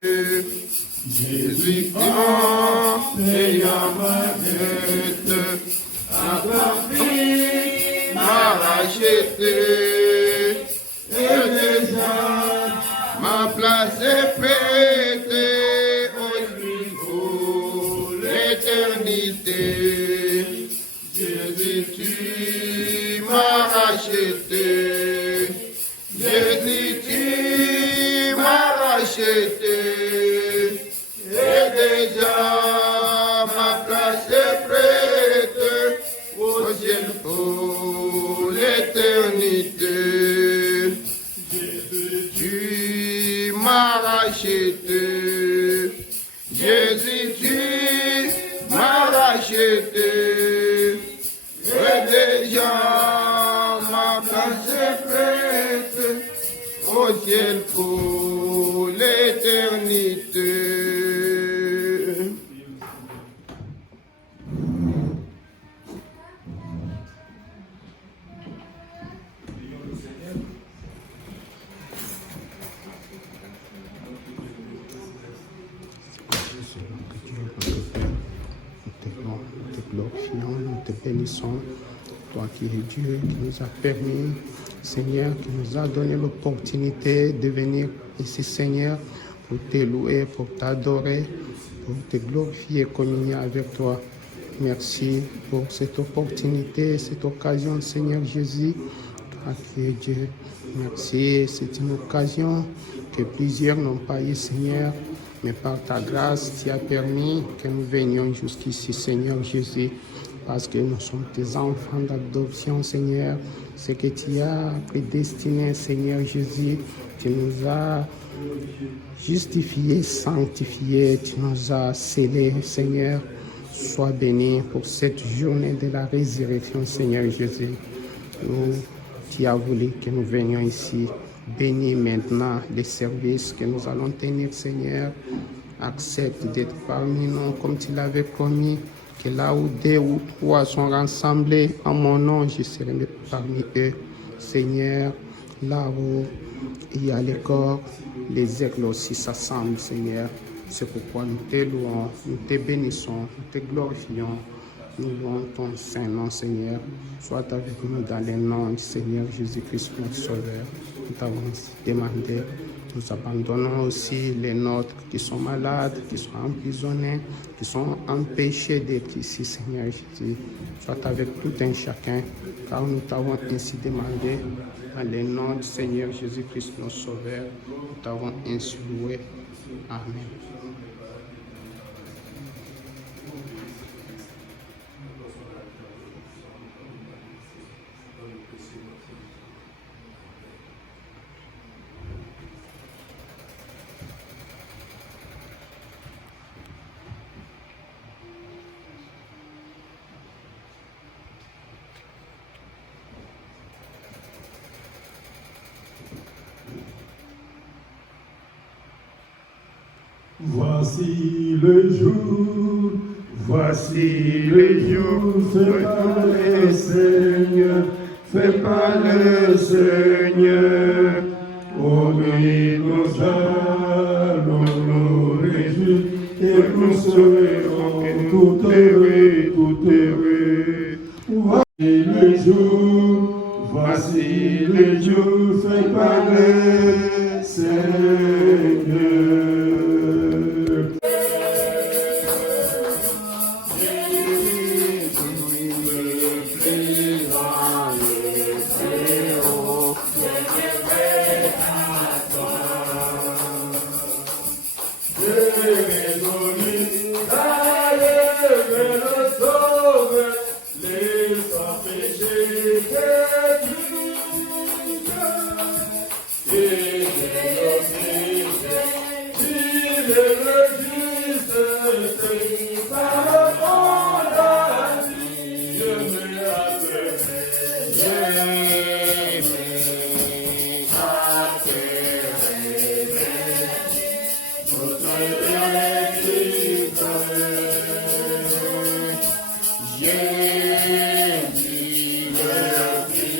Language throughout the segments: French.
Jésus ayant ma tête, a parti, m'a racheté, et déjà ma place est prête pour l'éternité. Jésus, tu m'as racheté, Jésus, tu m'as racheté. Et déjà ma place est prête au ciel pour l'éternité. Jésus, tu m'as racheté. Jésus, tu m'as racheté. Et déjà ma place est prête au ciel pour l'éternité. Nous te glorifions, nous te bénissons. Toi qui es Dieu, qui nous a permis, Seigneur, qui nous a donné l'opportunité de venir ici, Seigneur, pour te louer, pour t'adorer, pour te glorifier, communier avec toi. Merci pour cette opportunité, cette occasion, Seigneur Jésus, toi qui es Dieu. Merci, c'est une occasion que plusieurs n'ont pas eu, Seigneur, mais par ta grâce, tu as permis que nous venions jusqu'ici, Seigneur Jésus, parce que nous sommes tes enfants d'adoption, Seigneur. Ce que tu as prédestiné, Seigneur Jésus, tu nous as justifiés, sanctifiés, tu nous as scellés, Seigneur. Sois béni pour cette journée de la résurrection, Seigneur Jésus. Tu as voulu que nous venions ici. Bénis maintenant les services que nous allons tenir, Seigneur. Accepte d'être parmi nous comme tu l'avais promis, que là où deux ou trois sont rassemblés en mon nom, je serai parmi eux. Seigneur, là où il y a les corps, les aigles aussi s'assemblent, Seigneur. C'est pourquoi nous te louons, nous te bénissons, nous te glorifions. Nous louons ton Saint-Nom, Seigneur. Sois avec nous dans les noms du Seigneur Jésus-Christ, notre Sauveur. Nous t'avons demandé. Nous abandonnons aussi les nôtres qui sont malades, qui sont emprisonnés, qui sont empêchés d'être ici, Seigneur Jésus. Sois avec tout un chacun, car nous t'avons ainsi demandé. Dans les noms du Seigneur Jésus-Christ, notre Sauveur, nous t'avons ainsi loué. Amen. Voici le jour, fait par le Seigneur, fait par le Seigneur. Oh, nous allons nous réjouir et nous serons tout heureux, tout heureux. Voici le jour fait par le Seigneur. Jésus, le Fils.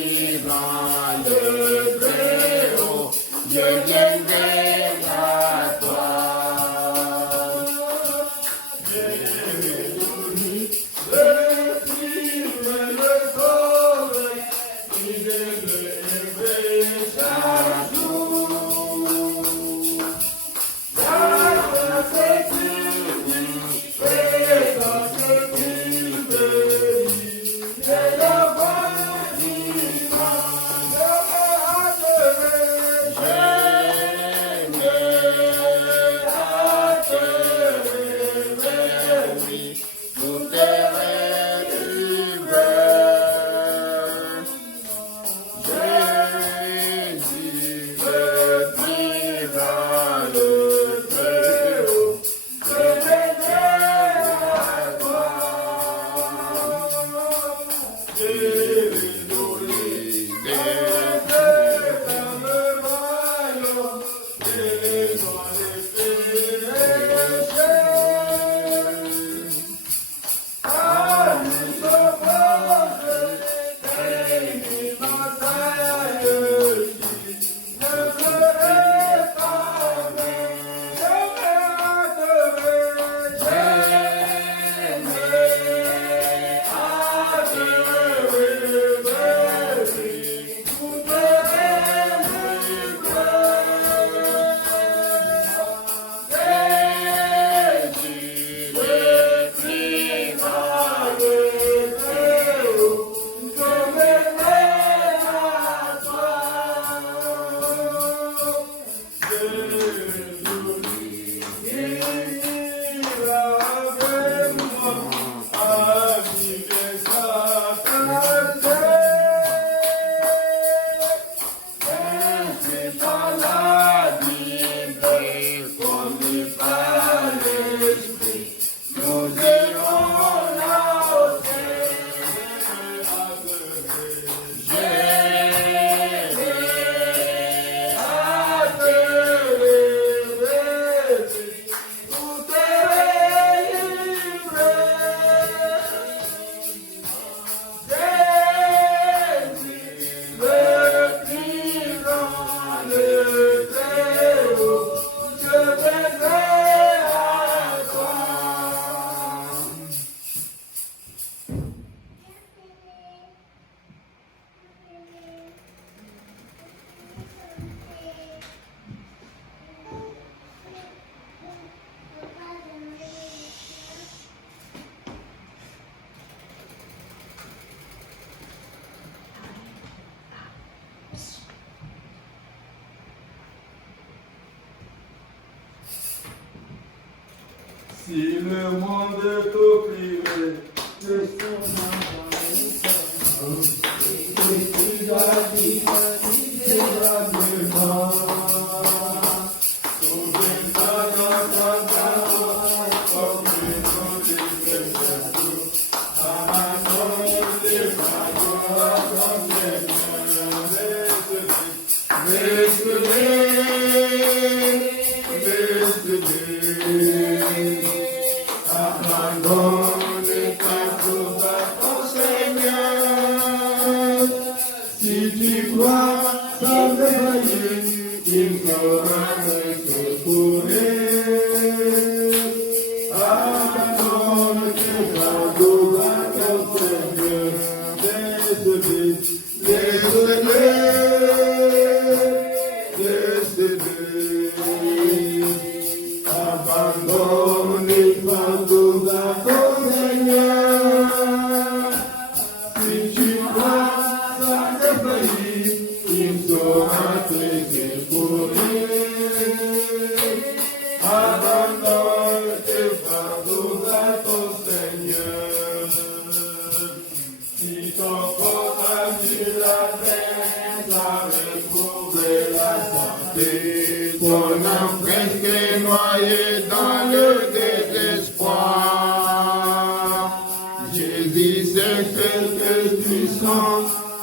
Si le monde t'opprimait, de son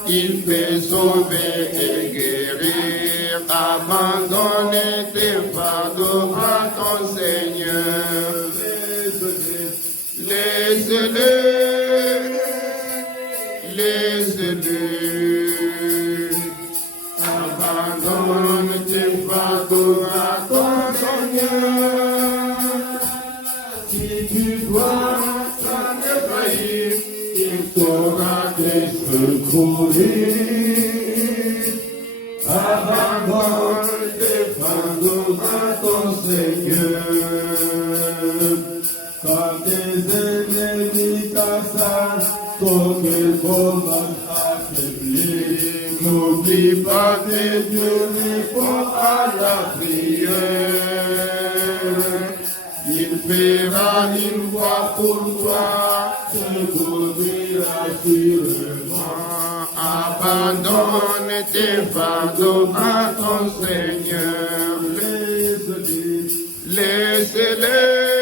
Il fait sauver et guérir, abandonner tes fardeaux à ton Seigneur. Laisse-le, abandonne tes fardeaux à ton Seigneur. Si tu dois t'en défaillir, il saura te secourir. Abandonne tes fardeaux à ton Seigneur. Quand tes ennemis t'assaillent, comme il faut commence à faiblir. N'oublie pas que Dieu répond à la prière. Il fera une voie pour toi, te conduira sûrement. Abandonne tes fardeaux à ton Seigneur. Laisse-les.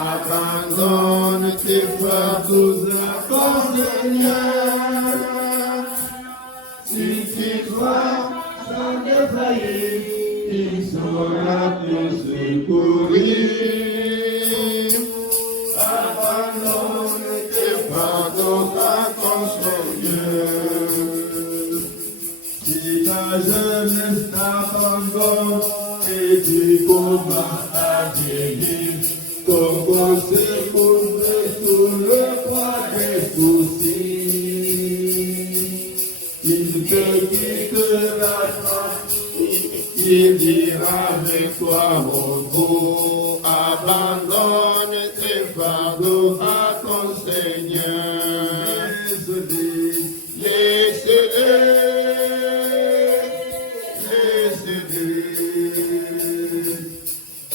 Abandonne tes fardeaux à ton Seigneur. Si tu crois sans défaillir, il saura te secourir. Abandonne tes fardeaux à ton Seigneur. Si ta jeunesse t'abandonne et tu commences à vieillir, commencez pour sous le poids des soucis. Il te quittera pas, il ira avec toi au bout. Abandonne tes fardeaux à ton Seigneur. Laisse-les.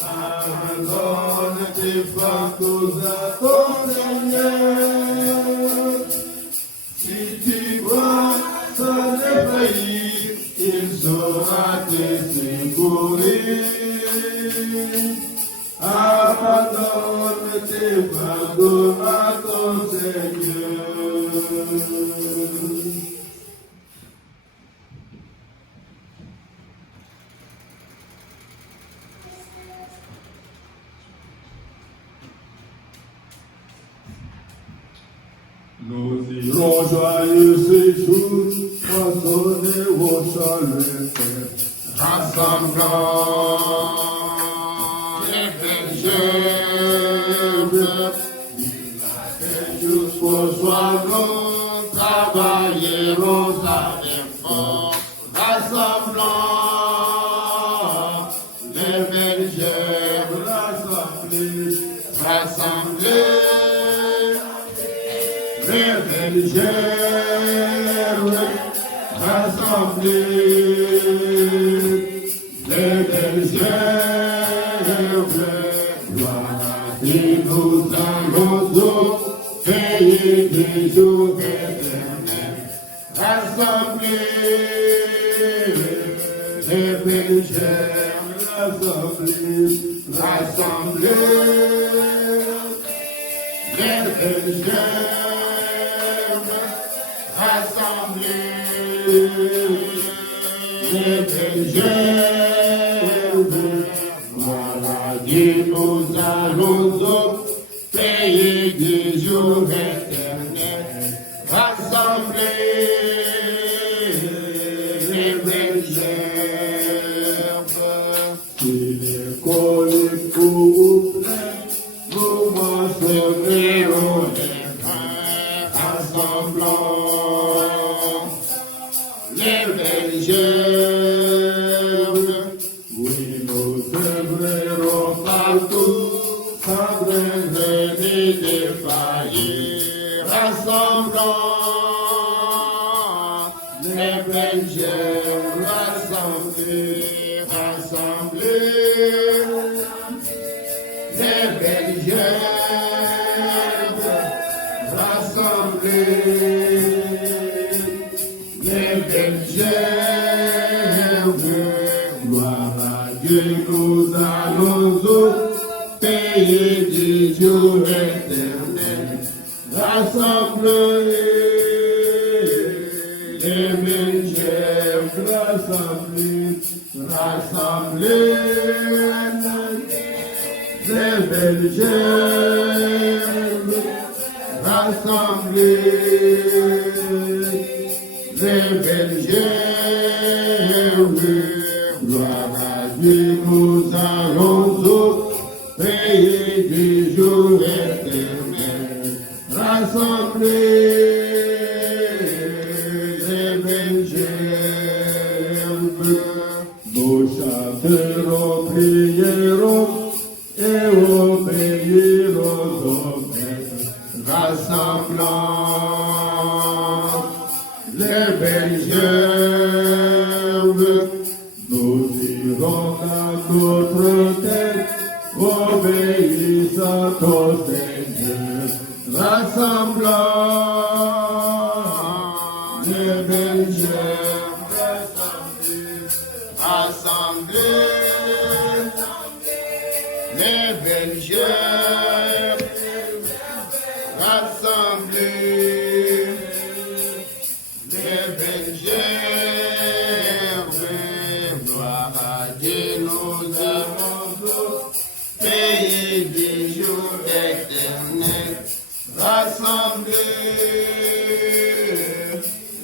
Abandonne tes fardeaux à ton Seigneur. Si tu crois sans défaillir, il saura te secourir. Abandonne tes fardeaux à ton Seigneur. Nous irons joyeux ces jours, poissonner au salut. Rassemblant les bergers, jusqu'au soir nous travaillerons avec force. Rassemblant les bergers, rassemblés, les bergers, rassemblés. Les bergers, et nous allons au pays du jour éternel. Rassemblés, les bergers, rassemblés, rassemblés, les bergers, rassemblés, les bergers. Et nous allons au pays du jour éternel, rassemblés, les bergers. Si les coliques ou pleins, nous moissonnerons les grains, rassemblant les bergers. oui, nous œuvrerons partout, Sans brûler ni défaillir, rassemblant les bergers, rassemblés, rassemblés, les bergers, rassemblés, les bergers, gloire à Dieu, nous allons au pays du jour éternel, rassemblés, les bergers, rassemblés, rassemblés, les bergers, rassemblés, les bergers, gloire à Dieu, nous allons au pays du jour éternel, rassemblés, les bergers. nous chanterons, prierons et obéirons. rassemblant les belles herbes, nous irons à notre tête, obéissant au Seigneur, rassemblant les belles herbes, rassemblés, les belles herbes, rassemblés, les belles herbes, gloire à Dieu, nous avons pays du jour éternel, rassemblés,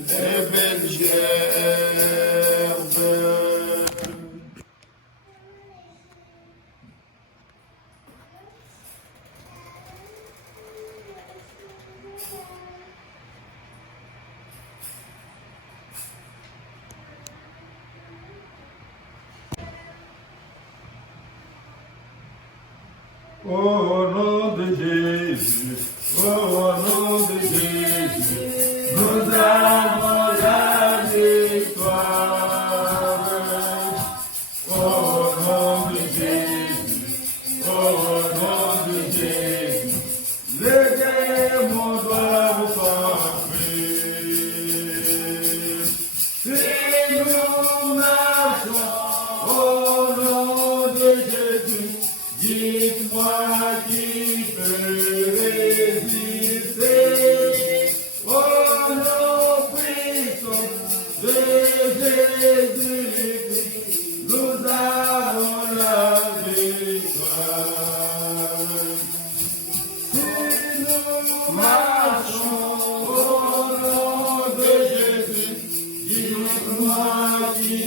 les belles herbes. Au nom de Jésus, au nom de Jésus, nous avons la victoire. Au nom de Jésus, au nom de Jésus, les démons doivent s'enfuir. Si nous marchons au nom de Jésus, dites-moi qui peut résister au nom puissant de Jésus-Christ. Nous avons la victoire. Si nous marchons au nom de Jésus, dites-moi qui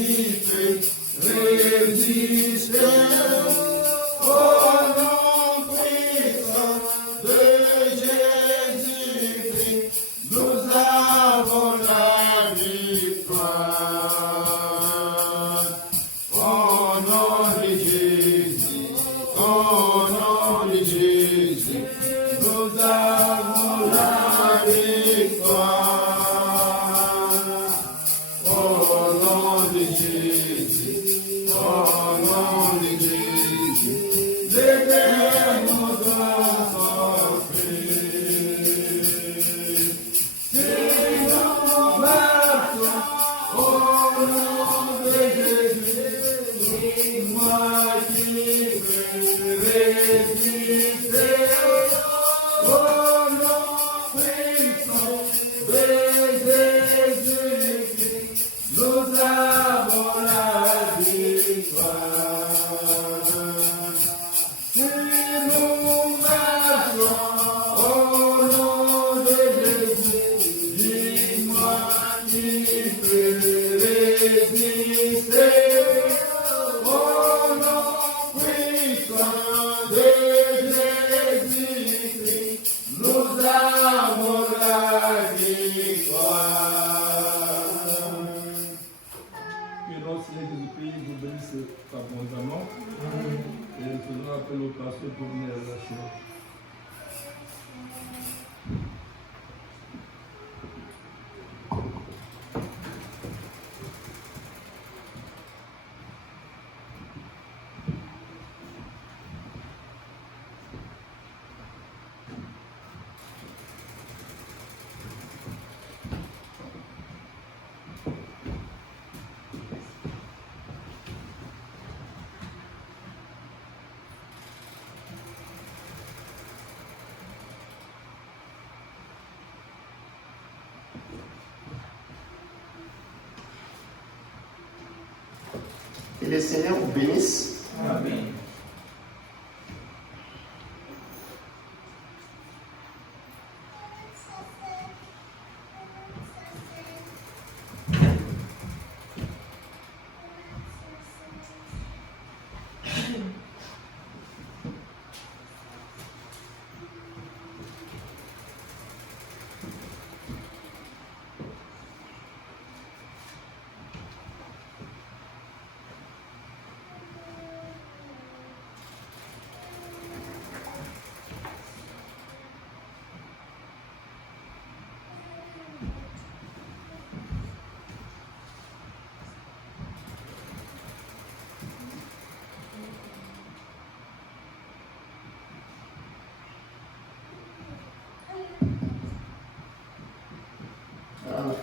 peut résister. Au nom puissant de Jésus-Christ, nous avons la victoire. Au nom de Jésus, au nom de Jésus, nous avons la victoire. Au nom de Jésus, au nom de Jésus, les démons doivent s'enfuir. Si nous marchons au nom de Jésus, dis-moi qui peut résister au nom puissant de Jésus-Christ. Nous avons la victoire. Si nous marchons au nom de Jésus, dis-moi qui peut résister au nom puissant de Jésus-Christ. Nous avons la victoire. Que notre Seigneur Jésus-Christ vous bénisse abondamment. Et faisons appel au pasteur pour venir à la chair. Que le Seigneur vous bénisse. Amen.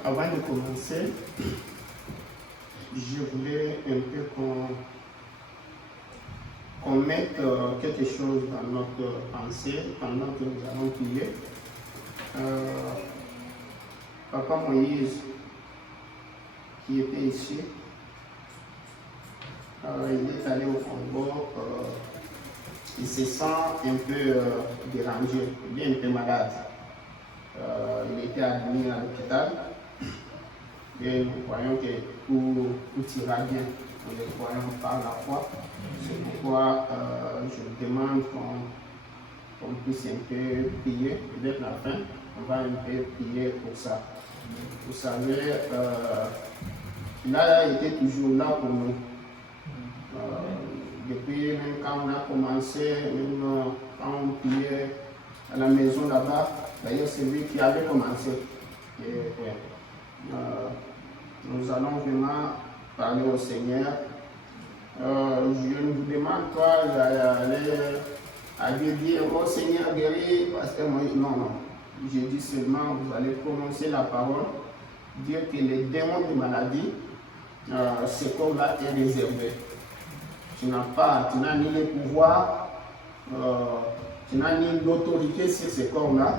avant de commencer, je voulais un peu qu'on mette quelque chose dans notre pensée pendant que nous allons prier. Papa Moïse, qui était ici, il est allé au Congo, il se sent un peu dérangé, bien un peu malade. Il était admis à l'hôpital et nous croyons que tout ira bien. Nous le croyons par la foi. C'est pourquoi je demande qu'on puisse un peu prier. Vers la fin, on va un peu prier pour ça. Vous savez, il a été toujours là pour nous. Depuis même quand on a commencé, même quand on priait à la maison là-bas, d'ailleurs c'est lui qui avait commencé. Et, nous allons vraiment parler au Seigneur. Je vous demande, toi, d'aller à Dieu dire, oh Seigneur, guéris, parce que moi, non. Je dis seulement, vous allez prononcer la parole, dire que les démons de maladie, ce corps-là est réservé. Tu n'as ni le pouvoir, tu n'as ni l'autorité sur ce corps-là,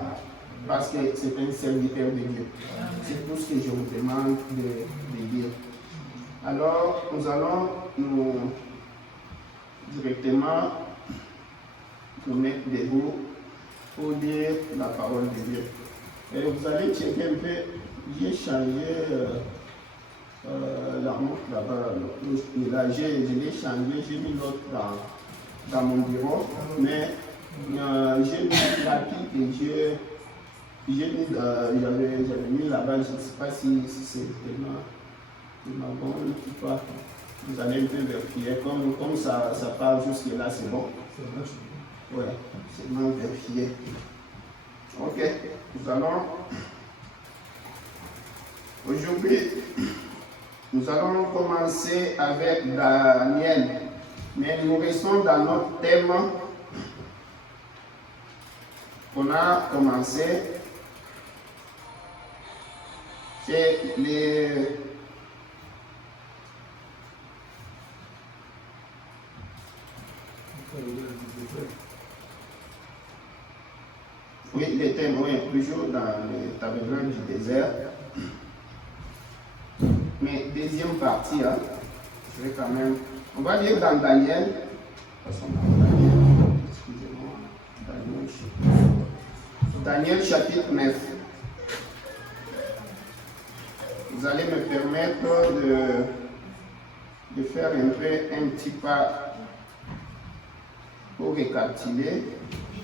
parce que c'est un serviteur de Dieu. C'est tout ce que je vous demande de dire. Alors, nous allons directement nous mettre debout pour dire la parole de Dieu. Et vous allez checker un peu, j'ai changé la montre là-bas. Je l'ai changé, j'ai mis l'autre dans mon bureau, mais j'ai mis la pique et j'avais mis là-bas, je ne sais pas si c'est tellement bon ou pas. Vous allez un peu vérifier, comme ça part jusque là, c'est bon. Ouais, c'est bon vérifier. Ok, nous allons. Aujourd'hui, nous allons commencer avec Daniel, mais nous restons dans notre thème qu'on a commencé. C'est les thèmes, oui, toujours dans le tabernacle du désert. Mais deuxième partie, hein, je vais quand même. On va lire dans Daniel. Excusez-moi. Daniel chapitre 9. Vous allez me permettre de faire un petit pas pour récapituler,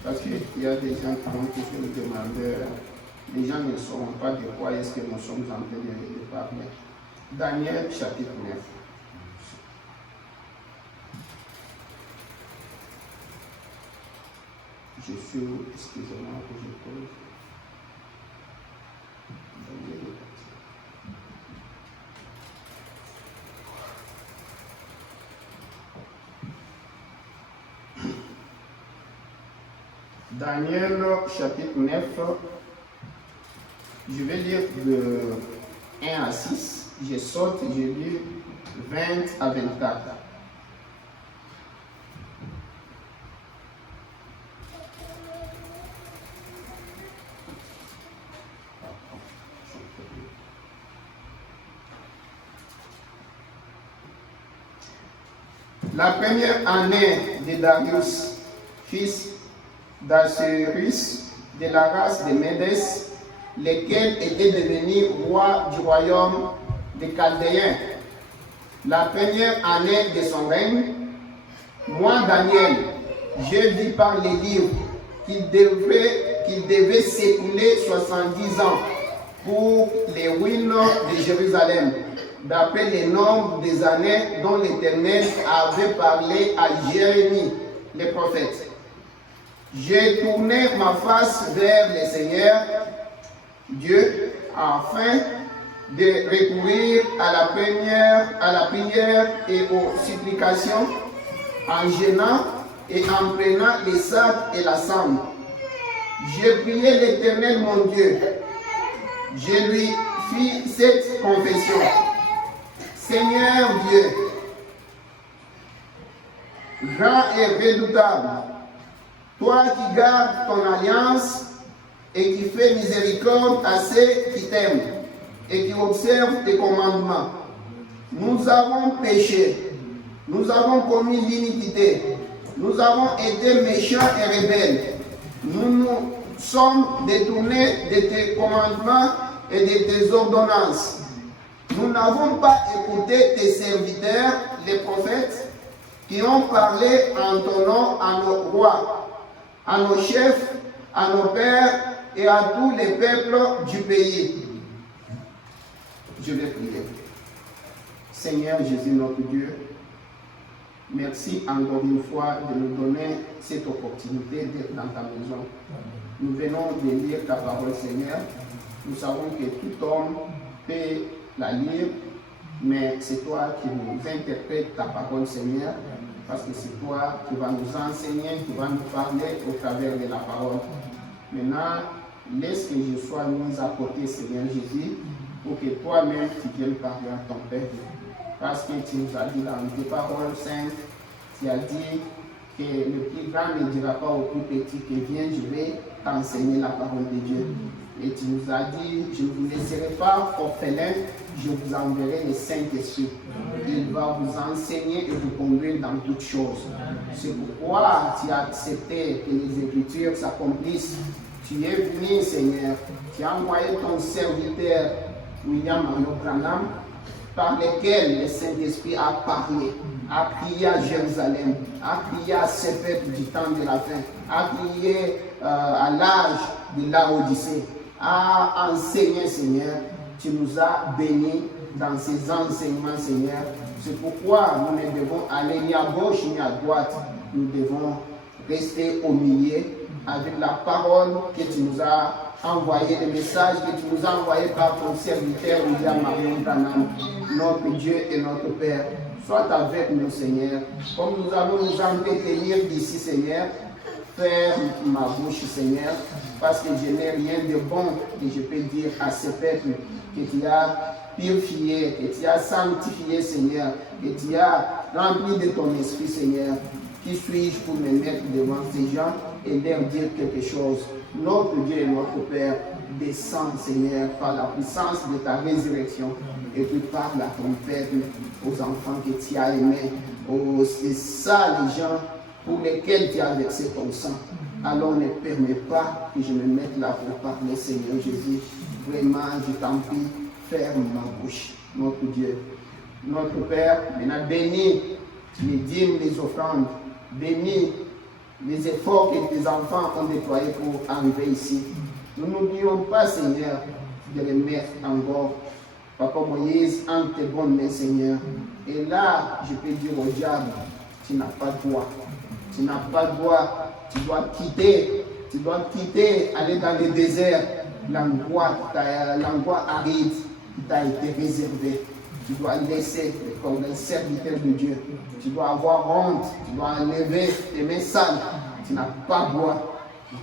parce qu'il y a des gens qui vont toujours me demander, les gens ne sauront pas de quoi est-ce que nous sommes en train de parler. Daniel chapitre 9. Je suis, excusez-moi que je pose. Daniel chapitre 9, je vais lire de 1 à 6, je saute, je lis 20 à 24. La première année de Darius, fils d'Assuérus, de la race de Médès, lequel était devenu roi du royaume des Chaldéens. La première année de son règne, moi, Daniel, j'ai vu par les livres qu'il devait s'écouler 70 ans pour les ruines de Jérusalem, d'après le nombre des années dont l'Éternel avait parlé à Jérémie, le prophète. J'ai tourné ma face vers le Seigneur, Dieu, afin de recourir à la prière et aux supplications, en jeûnant et en prenant les sacs et la cendre. J'ai prié l'Éternel mon Dieu. Je lui fit cette confession. Seigneur Dieu, grand et redoutable, toi qui gardes ton alliance et qui fais miséricorde à ceux qui t'aiment et qui observent tes commandements. Nous avons péché, nous avons commis l'iniquité, nous avons été méchants et rebelles. Nous nous sommes détournés de tes commandements et de tes ordonnances. Nous n'avons pas écouté tes serviteurs, les prophètes, qui ont parlé en ton nom à nos rois, à nos chefs, à nos pères et à tous les peuples du pays. Je vais prier. Seigneur Jésus notre Dieu, merci encore une fois de nous donner cette opportunité d'être dans ta maison. Nous venons de lire ta parole, Seigneur. Nous savons que tout homme peut la lire, mais c'est toi qui nous interprètes ta parole, Seigneur, parce que c'est toi qui vas nous enseigner, qui vas nous parler au travers de la parole. Maintenant, laisse que je sois mis à côté, Seigneur Jésus, pour que toi-même tu viennes parler à ton peuple. Parce que tu nous as dit dans tes paroles saintes, tu as dit que le plus grand ne dira pas au plus petit que viens, je vais t'enseigner la parole de Dieu. Et tu nous as dit, je ne vous laisserai pas orphelin, je vous enverrai le Saint-Esprit. Il va vous enseigner et vous conduire dans toutes choses. C'est pourquoi tu as accepté que les Écritures s'accomplissent. Tu es venu, Seigneur. Tu as envoyé ton serviteur, William Mario Branham, par lequel le Saint-Esprit a parlé, a crié à Jérusalem, a crié à ce peuple du temps de la fin, a crié à l'âge de l'Odyssée, a enseigné, Seigneur. Tu nous as bénis dans ces enseignements, Seigneur. C'est pourquoi nous ne devons aller ni à gauche ni à droite. Nous devons rester au milieu avec la parole que tu nous as envoyé, le message que tu nous as envoyé par ton serviteur William Marion Branham, notre Dieu et notre Père. Sois avec nous, Seigneur. Comme nous allons nous entretenir d'ici, Seigneur, ferme ma bouche, Seigneur, parce que je n'ai rien de bon que je peux dire à ce peuple que tu as purifié, que tu as sanctifié, Seigneur, que tu as rempli de ton esprit, Seigneur. Qui suis-je pour me mettre devant ces gens et leur dire quelque chose? Notre Dieu et notre Père, descend, Seigneur, par la puissance de ta résurrection et tu parles à ton peuple, aux enfants que tu as aimés. Oh, c'est ça les gens pour lesquels tu as versé ton sang. Alors ne permets pas que je me mette là pour parler, Seigneur Jésus. Vraiment, je t'en prie, ferme ma bouche, notre Dieu. Notre Père, maintenant bénis les dîmes, les offrandes, bénis les efforts que tes enfants ont déployés pour arriver ici. Nous n'oublions pas, Seigneur, de les mettre encore, Papa Moïse, entre tes bonnes mains, Seigneur. Et là, je peux dire au diable, tu n'as pas de droit. Tu n'as pas de droit. Tu dois quitter, aller dans le désert. L'endroit aride qui t'a été réservé. Tu dois laisser comme un serviteur de Dieu. Tu dois avoir honte. Tu dois enlever tes mains sales. Tu n'as pas de droit.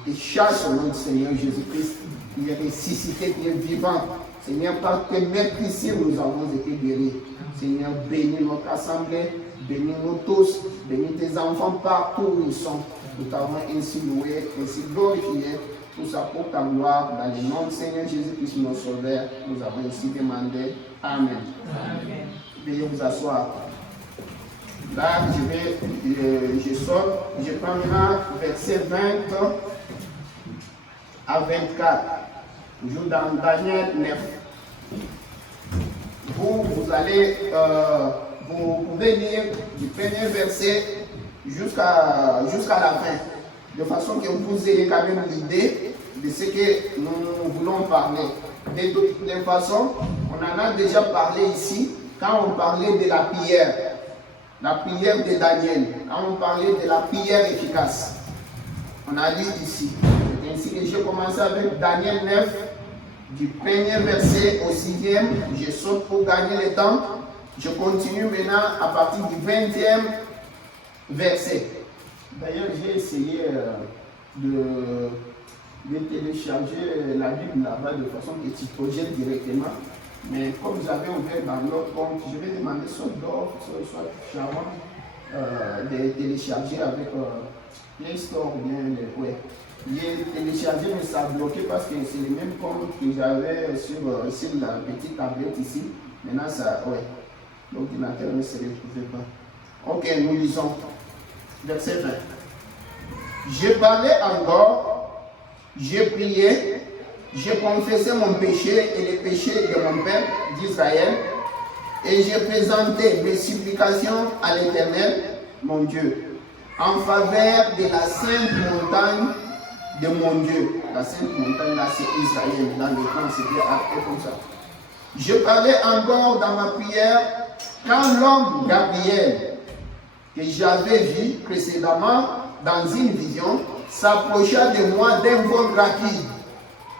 Je te chasse au nom du Seigneur Jésus-Christ. Il est ressuscité, il est vivant. Seigneur, par tes meurtrissures, nous avons été guéris. Seigneur, bénis notre assemblée. Bénis-nous tous. Bénis tes enfants partout où ils sont. Nous t'avons ainsi loué, ainsi glorifié. Tout ça pour ta gloire. Dans le nom du Seigneur Jésus-Christ, notre Sauveur, nous avons ainsi demandé. Amen. Amen. Veuillez vous asseoir. Là, je sors, je prends maintenant verset 20 à 24. Toujours dans Daniel 9. Vous allez, vous pouvez lire du premier verset jusqu'à la fin, de façon que vous ayez quand même l'idée de ce que nous voulons parler. De toute façon, on en a déjà parlé ici, quand on parlait de la prière de Daniel, quand on parlait de la prière efficace. On a lu ici. C'est ainsi que j'ai commencé avec Daniel 9, du premier verset au 6e. Je saute pour gagner le temps. Je continue maintenant à partir du 20e verset. D'ailleurs, j'ai essayé de télécharger la Bible là-bas de façon que tu projettes directement. Mais comme vous avez ouvert dans l'autre compte, je vais demander soit d'or, soit Sharon, de télécharger avec Play Store ou bien ouais. J'ai téléchargé mais ça a bloqué parce que c'est le même compte que j'avais sur la petite tablette ici. Maintenant ça, ouais. L'ordinateur ne se retrouvait pas. Ok, nous lisons. Verset 20. J'ai parlé encore, j'ai prié, j'ai confessé mon péché et les péchés de mon peuple d'Israël, et j'ai présenté mes supplications à l'Éternel, mon Dieu, en faveur de la sainte montagne de mon Dieu. La sainte montagne, là, c'est Israël. Dans le temps, c'était appelé comme ça. Je parlais encore dans ma prière quand l'homme Gabriel, que j'avais vu précédemment dans une vision, s'approcha de moi d'un vol rapide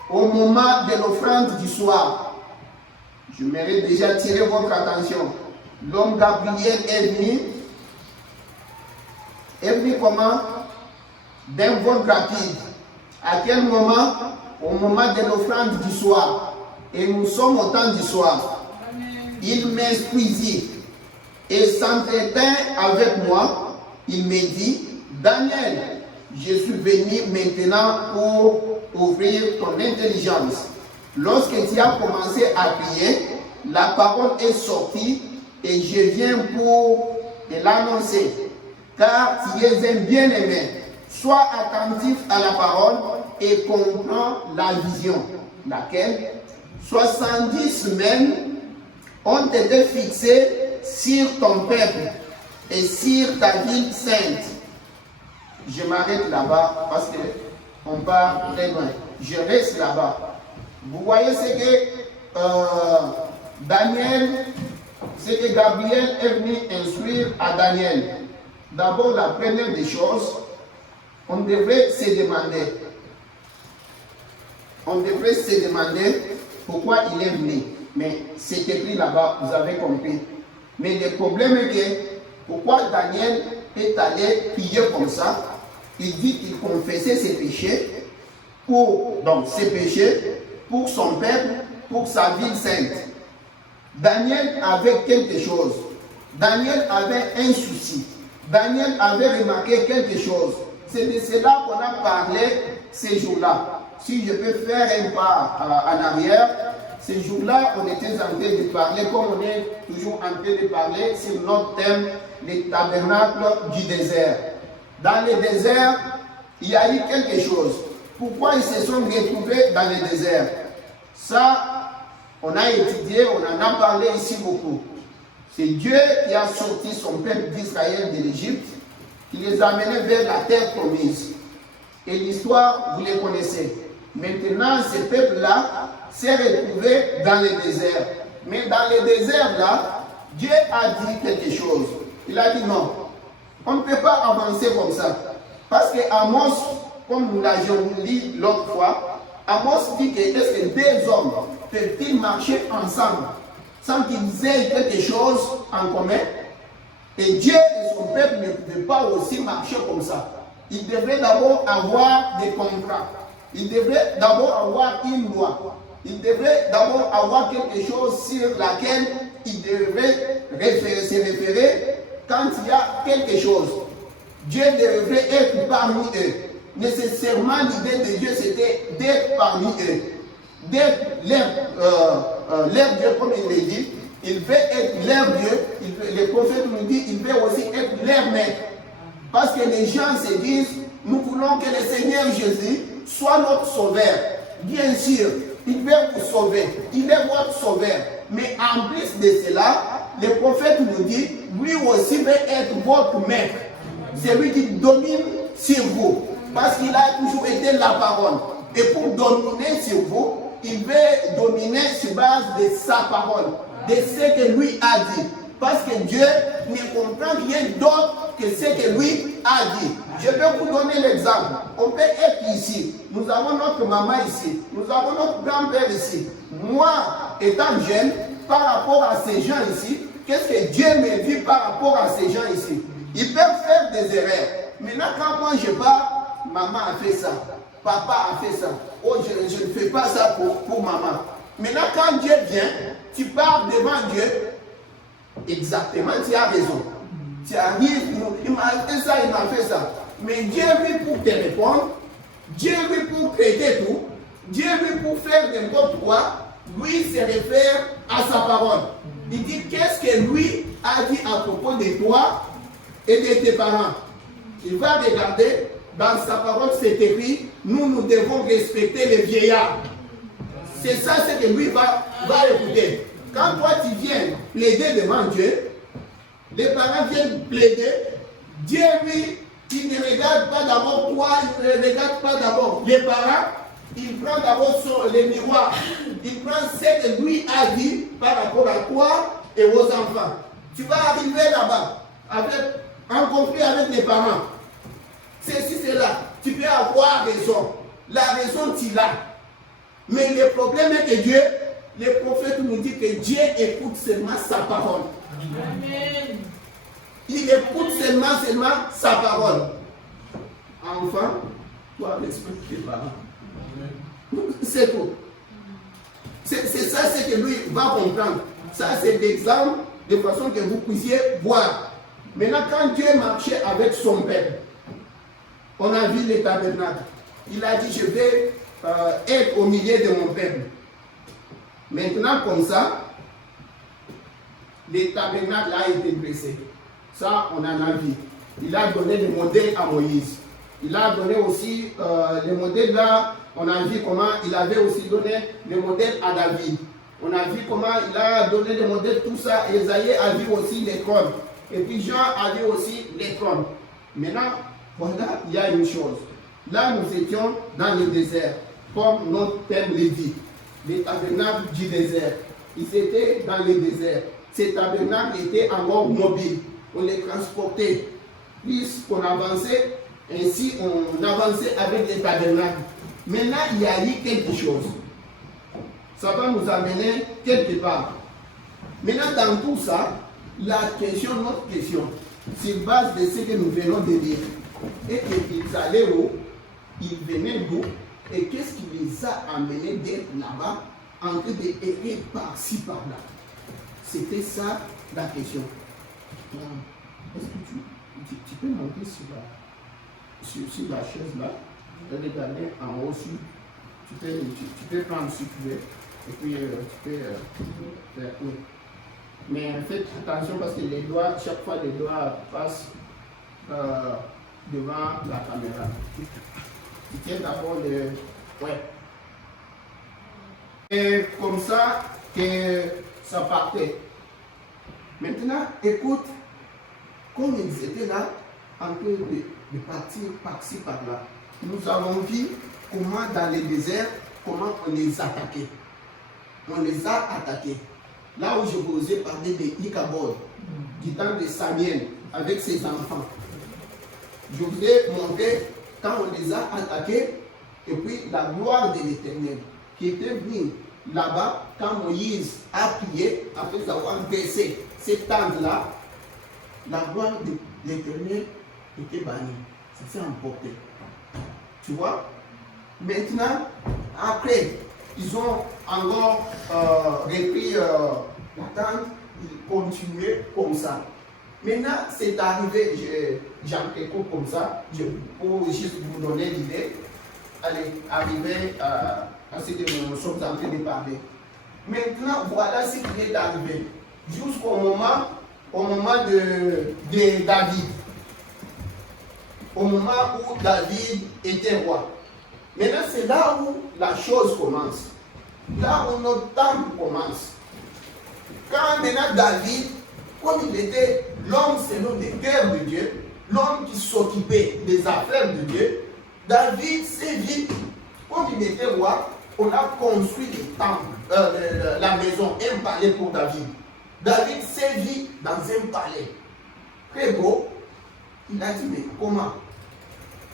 au moment de l'offrande du soir. Je mérite déjà attirer votre attention. L'homme Gabriel est venu comment? D'un vol rapide. À quel moment? Au moment de l'offrande du soir. Et nous sommes au temps du soir. Il m'instruisit et s'entretint avec moi. Il me dit, Daniel, je suis venu maintenant pour ouvrir ton intelligence. Lorsque tu as commencé à prier, la parole est sortie et je viens pour te l'annoncer. Car tu es un bien-aimé. Sois attentif à la parole et comprends la vision. Laquelle? 70 semaines ont été fixées sur ton peuple et sur ta ville sainte. Je m'arrête là-bas parce qu'on part très loin. Je reste là-bas. Vous voyez ce que Daniel, ce que Gabriel est venu instruire à Daniel. D'abord, la première des choses, on devrait se demander. On devrait se demander pourquoi il est venu. Mais c'est écrit là-bas, vous avez compris. Mais le problème est que pourquoi Daniel est allé prier comme ça? Il dit qu'il confessait ses péchés, pour son peuple, pour sa ville sainte. Daniel avait quelque chose. Daniel avait un souci. Daniel avait remarqué quelque chose. C'est de cela qu'on a parlé ces jours-là. Si je peux faire un pas en arrière, ces jours-là, on était en train de parler, comme on est toujours en train de parler sur notre thème, les tabernacles du désert. Dans le désert, il y a eu quelque chose. Pourquoi ils se sont retrouvés dans le désert? Ça, on a étudié, on en a parlé ici beaucoup. C'est Dieu qui a sorti son peuple d'Israël de l'Égypte, qui les a amenés vers la terre promise. Et l'histoire, vous les connaissez. Maintenant, ce peuple-là s'est retrouvé dans le désert. Mais dans le désert-là, Dieu a dit quelque chose. Il a dit non, on ne peut pas avancer comme ça. Parce que Amos, comme nous l'avions lu l'autre fois, Amos dit que est-ce que deux hommes peuvent-ils marcher ensemble sans qu'ils aient quelque chose en commun? Et Dieu et son peuple ne pouvaient pas aussi marcher comme ça. Ils devraient d'abord avoir des contrats. Ils devraient d'abord avoir une loi. Ils devraient d'abord avoir quelque chose sur laquelle ils devraient se référer quand il y a quelque chose. Dieu devrait être parmi eux. Nécessairement, l'idée de Dieu, c'était d'être parmi eux. D'être leur Dieu, comme il le dit. Il veut être leur Dieu. Les prophètes nous disent qu'il veut aussi être leur maître. Parce que les gens se disent, nous voulons que le Seigneur Jésus soit notre sauveur. Bien sûr, il veut vous sauver. Il est votre sauveur. Mais en plus de cela, les prophètes nous disent, lui aussi veut être votre maître. C'est lui qui domine sur vous. Parce qu'il a toujours été la parole. Et pour dominer sur vous, il veut dominer sur base de sa parole. De ce que lui a dit. Parce que Dieu ne comprend rien d'autre que ce que lui a dit. Je vais vous donner l'exemple. On peut être ici. Nous avons notre maman ici. Nous avons notre grand-père ici. Moi, étant jeune, par rapport à ces gens ici, qu'est-ce que Dieu me dit par rapport à ces gens ici? Ils peuvent faire des erreurs. Maintenant, quand moi je pars, maman a fait ça. papa a fait ça. Oh, je ne fais pas ça pour maman. Maintenant, quand Dieu vient, tu pars devant Dieu. Exactement, tu as raison. Tu arrives, il m'a fait ça, il m'a fait ça. Mais Dieu lui pour te répondre, Dieu lui pour traiter tout, Dieu lui pour faire n'importe quoi, lui se réfère à sa parole. Il dit qu'est-ce que lui a dit à propos de toi et de tes parents. Il va regarder, dans sa parole c'est écrit, nous devons respecter les vieillards. C'est ça ce que lui va écouter. Quand toi tu viens plaider devant Dieu, les parents viennent plaider, Dieu lui, il ne regarde pas d'abord toi, il ne regarde pas d'abord les parents, il prend d'abord les miroirs, il prend ce que lui a dit par rapport à toi et aux enfants. Tu vas arriver là-bas en conflit avec les parents. Ceci, c'est là. Tu peux avoir raison. La raison, tu l'as. Mais le problème est que Dieu, les prophètes nous disent que Dieu écoute seulement sa parole. Amen. Il écoute seulement sa parole. Enfant, toi respecte tes parents. C'est tout. C'est ça ce que lui va comprendre. Ça, c'est l'exemple de façon que vous puissiez voir. Maintenant, quand Dieu marchait avec son peuple, on a vu les tabernacles. Il a dit, je vais être au milieu de mon peuple. Maintenant, comme ça, les tabernacles a été dressés. Ça, on en a vu. Il a donné des modèles à Moïse. Il a donné aussi les modèles là. On a vu comment il avait aussi donné des modèles à David. On a vu comment il a donné des modèles, tout ça. Esaïe a vu aussi les trônes. Et puis Jean a vu aussi les trônes. Maintenant, voilà, il y a une chose. Là, nous étions dans le désert, comme notre thème le dit. Les tabernacles du désert. Ils étaient dans le désert. Ces tabernacles étaient encore mobiles. On les transportait. Plus qu'on avançait, ainsi on avançait avec les tabernacles. Maintenant, il y a eu quelque chose. Ça va nous amener quelque part. Maintenant, dans tout ça, notre question, sur base de ce que nous venons de dire, est qu'ils allaient où, ils venaient d'où, et qu'est-ce qui les a amenés d'être là-bas, en train d'errer par-ci, par-là. C'était ça la question. Est-ce que tu peux monter sur la chaise là, regarder en haut, tu peux prendre si tu veux, et puis tu peux faire oui. Mais faites attention parce que les doigts, chaque fois les doigts passent devant la caméra. Tu tiens d'abord le... Ouais. Et comme ça que ça partait. Maintenant, écoute, comme ils étaient là, en train de partir par-ci, par-là, nous avons vu comment dans les déserts, comment on les attaquait. On les a attaqués. Là où je vous ai parlé de Ichabod, du temps de Samuel, avec ses enfants. Je vous ai montré quand on les a attaqués, et puis la gloire de l'Éternel, qui était venue là-bas, quand Moïse a prié, après avoir baissé cette tente-là, la gloire de l'Éternel était bannie. Ça s'est emporté. Tu vois? Maintenant, après, ils ont encore repris la tente, ils continuaient comme ça. Maintenant, c'est arrivé, j'en écoute comme ça, pour juste vous donner l'idée, arrivé à ce que nous sommes en train de parler. Maintenant, voilà ce qui est arrivé. Jusqu'au moment de David. Au moment où David était roi. Maintenant, c'est là où la chose commence. Là où notre temps commence. Quand maintenant David, comme il était l'homme selon le cœur de Dieu, l'homme qui s'occupait des affaires de Dieu, David s'est dit, comme il était roi, on a construit le temple, la maison, un palais pour David. David s'est dit dans un palais. Très beau. Il a dit, mais comment?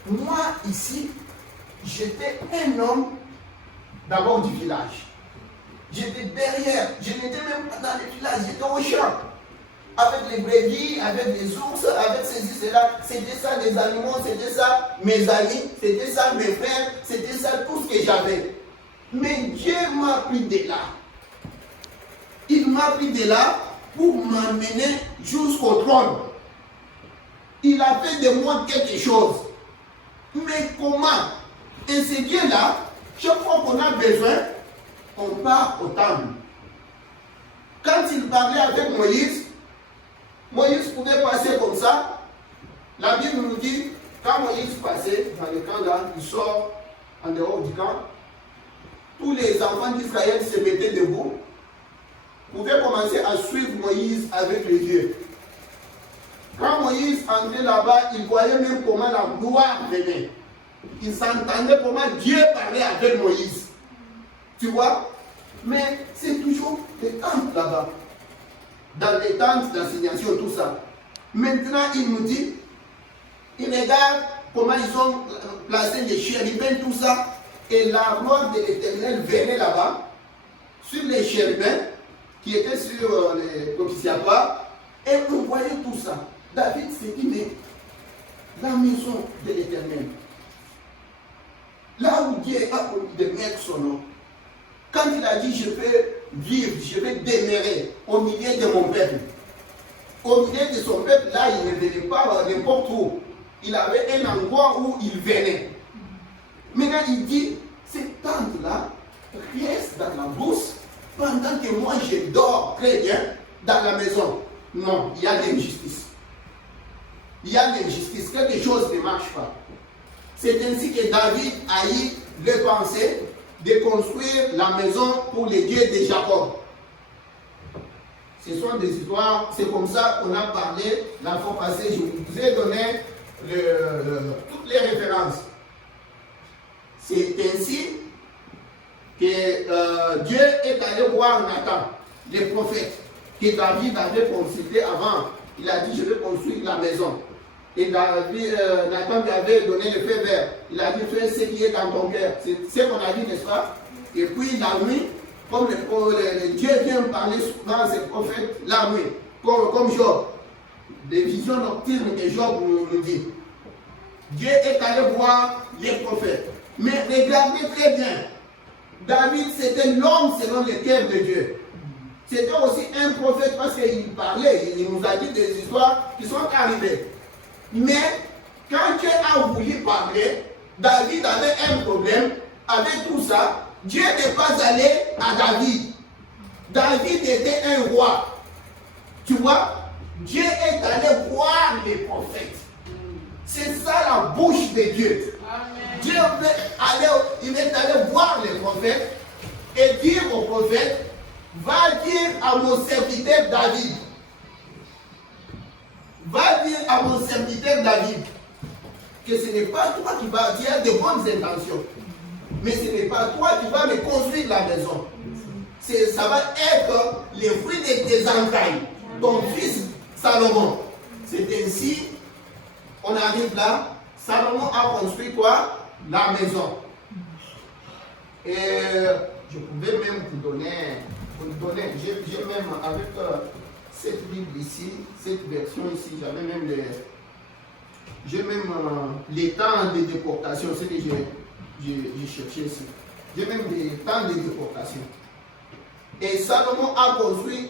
Moi, ici, j'étais un homme d'abord du village. J'étais derrière. Je n'étais même pas dans le village, j'étais au champ. avec les brebis, avec les ours, avec ceci, cela. C'était ça les animaux, c'était ça mes amis, c'était ça mes frères, c'était ça tout ce que j'avais. Mais Dieu m'a pris de là. Il m'a pris de là pour m'amener jusqu'au trône. Il a fait de moi quelque chose. Mais comment? Et ce Dieu-là, chaque fois qu'on a besoin, on part au temple. Quand il parlait avec Moïse, Moïse pouvait passer comme ça. La Bible nous dit, quand Moïse passait dans le camp là, il sort en dehors du camp, tous les enfants d'Israël se mettaient debout, pouvaient commencer à suivre Moïse avec les yeux. Quand Moïse entrait là-bas, il voyait même comment la gloire venait. Il s'entendait comment Dieu parlait avec Moïse. Tu vois? Mais c'est toujours les tentes là-bas. Dans les tentes d'assignation, tout ça. Maintenant, il nous dit, il regarde comment ils ont placé les chérubins, tout ça. Et la gloire de l'Éternel venait là-bas, sur les chérubins, qui étaient sur les propitiatoires. Et on voyait tout ça. David s'est dit, mais la maison de l'Éternel, là où Dieu a promis de mettre son nom, quand il a dit, je vais vivre, je vais demeurer au milieu de mon peuple, au milieu de son peuple, là, il ne venait pas n'importe où. Il avait un endroit où il venait. Maintenant, il dit, cette tente-là reste dans la bourse pendant que moi, je dors très bien dans la maison. Non, il y a l'injustice. Il y a l'injustice. Quelque chose ne marche pas. C'est ainsi que David a eu le pensée de construire la maison pour les dieux de Jacob. Ce sont des histoires, c'est comme ça qu'on a parlé la fois passée. Je vous ai donné toutes les références. C'est ainsi que Dieu est allé voir Nathan, le prophète, que David avait consulté avant. Il a dit, je vais construire la maison. Et Nathan lui avait donné le feu vert. Il a dit, fais ce qui est dans ton cœur. C'est ce qu'on a dit, n'est-ce pas? Et puis la nuit, comme Dieu vient parler souvent à ses prophètes, la nuit, comme Job. Des visions nocturnes que Job nous dit. Dieu est allé voir les prophètes. Mais regardez très bien. David, c'était l'homme selon le cœur de Dieu. C'était aussi un prophète parce qu'il parlait. Il nous a dit des histoires qui sont arrivées. Mais quand Dieu a voulu parler, David avait un problème avec tout ça. Dieu n'est pas allé à David. David était un roi. Tu vois, Dieu est allé voir les prophètes. C'est ça la bouche de Dieu. Amen. Dieu il est allé voir les prophètes et dire aux prophètes, va dire à mon serviteur David. Va dire à mon serviteur David que ce n'est pas toi qui vas dire de bonnes intentions, mais ce n'est pas toi qui vas me construire la maison. Ça va être les fruits de tes entrailles, ton fils Salomon. C'est ainsi, on arrive là, Salomon a construit quoi? La maison. Et je pouvais même vous donner, j'ai même avec cette Bible ici, cette version ici, j'ai même les temps de déportation, c'est que j'ai cherché ici. J'ai même les temps de déportation. Et Salomon a construit